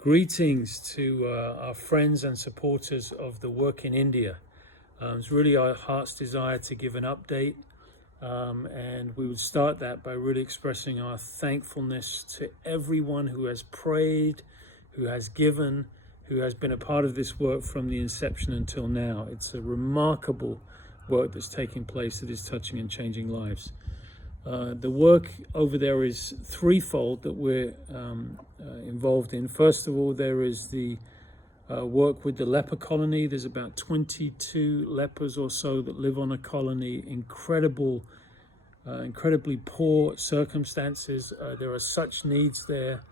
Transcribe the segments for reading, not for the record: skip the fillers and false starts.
Greetings to our friends and supporters of the work in India. It's really our heart's desire to give an update, and we would start that by really expressing our thankfulness to everyone who has prayed, who has given, who has been a part of this work from the inception until now. It's a remarkable work that's taking place that is touching and changing lives. The work over there is threefold that we're involved in. First of all, there is the work with the leper colony. There's about 22 lepers or so that live on a colony. Incredibly poor circumstances. There are such needs there.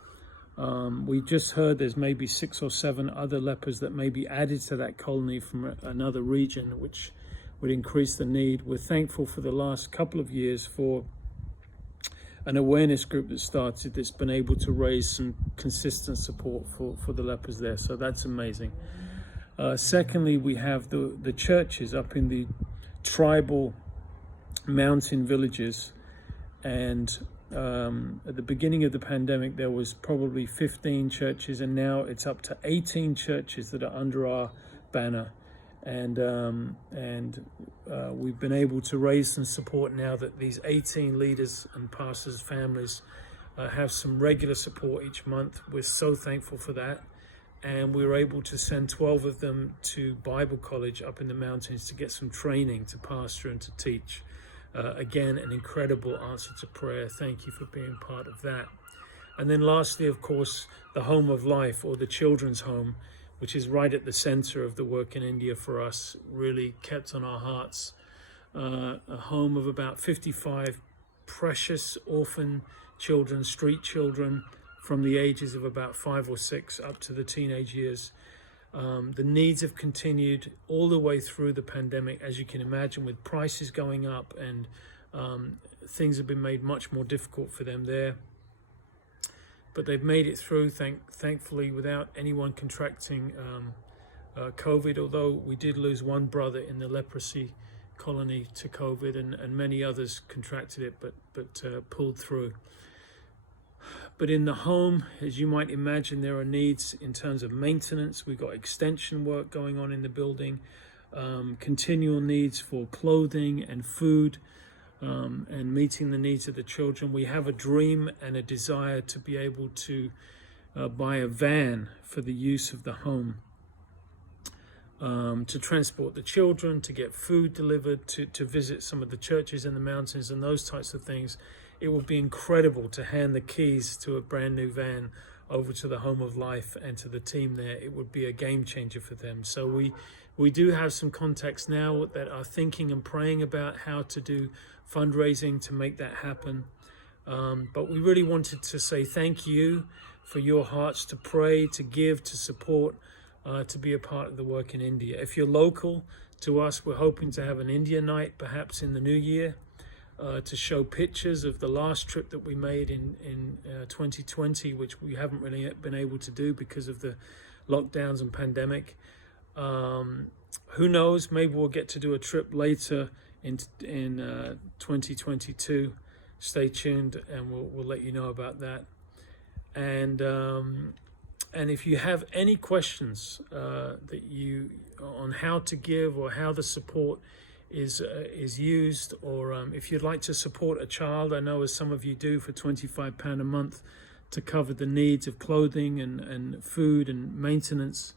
We just heard there's maybe 6 or 7 other lepers that may be added to that colony from another region, which would increase the need. We're thankful for the last couple of years for an awareness group that started that's been able to raise some consistent support for the lepers there. So that's amazing. Secondly, we have the churches up in the tribal mountain villages. And at the beginning of the pandemic, there was probably 15 churches, and now it's up to 18 churches that are under our banner. And we've been able to raise some support now that these 18 leaders and pastors' families have some regular support each month. We're so thankful for that. And we were able to send 12 of them to Bible college up in the mountains to get some training to pastor and to teach. Again, an incredible answer to prayer. Thank you for being part of that. And then lastly, of course, the Home of Life, or the Children's Home, which is right at the center of the work in India for us, really kept on our hearts. A home of about 55 precious orphan children, street children, from the ages of about 5 or 6 up to the teenage years. The needs have continued all the way through the pandemic, as you can imagine, with prices going up, and things have been made much more difficult for them there. But they've made it through, thankfully, without anyone contracting COVID, although we did lose one brother in the leprosy colony to COVID, and many others contracted it, but pulled through. But in the home, as you might imagine, there are needs in terms of maintenance. We've got extension work going on in the building, continual needs for clothing and food, and meeting the needs of the children. We have a dream and a desire to be able to buy a van for the use of the home, to transport the children, to get food delivered, to visit some of the churches in the mountains and those types of things. It would be incredible to hand the keys to a brand new van over to the Home of Life and to the team there. It would be a game changer for them. So we do have some contacts now that are thinking and praying about how to do fundraising to make that happen. But we really wanted to say thank you for your hearts to pray, to give, to support, to be a part of the work in India. If you're local to us, we're hoping to have an India night perhaps in the new year, to show pictures of the last trip that we made in 2020, which we haven't really been able to do because of the lockdowns and pandemic. Who knows, maybe we'll get to do a trip later in 2022. Stay tuned, and we'll let you know about that. And if you have any questions on how to give or how the support is used, or if you'd like to support a child, I know as some of you do, for £25 a month to cover the needs of clothing and food and maintenance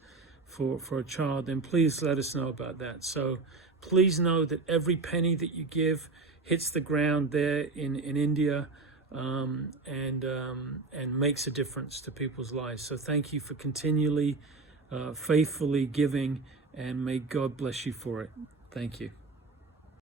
for a child, then please let us know about that. So please know that every penny that you give hits the ground there in India, and makes a difference to people's lives. So thank you for continually, faithfully giving, and may God bless you for it. Thank you.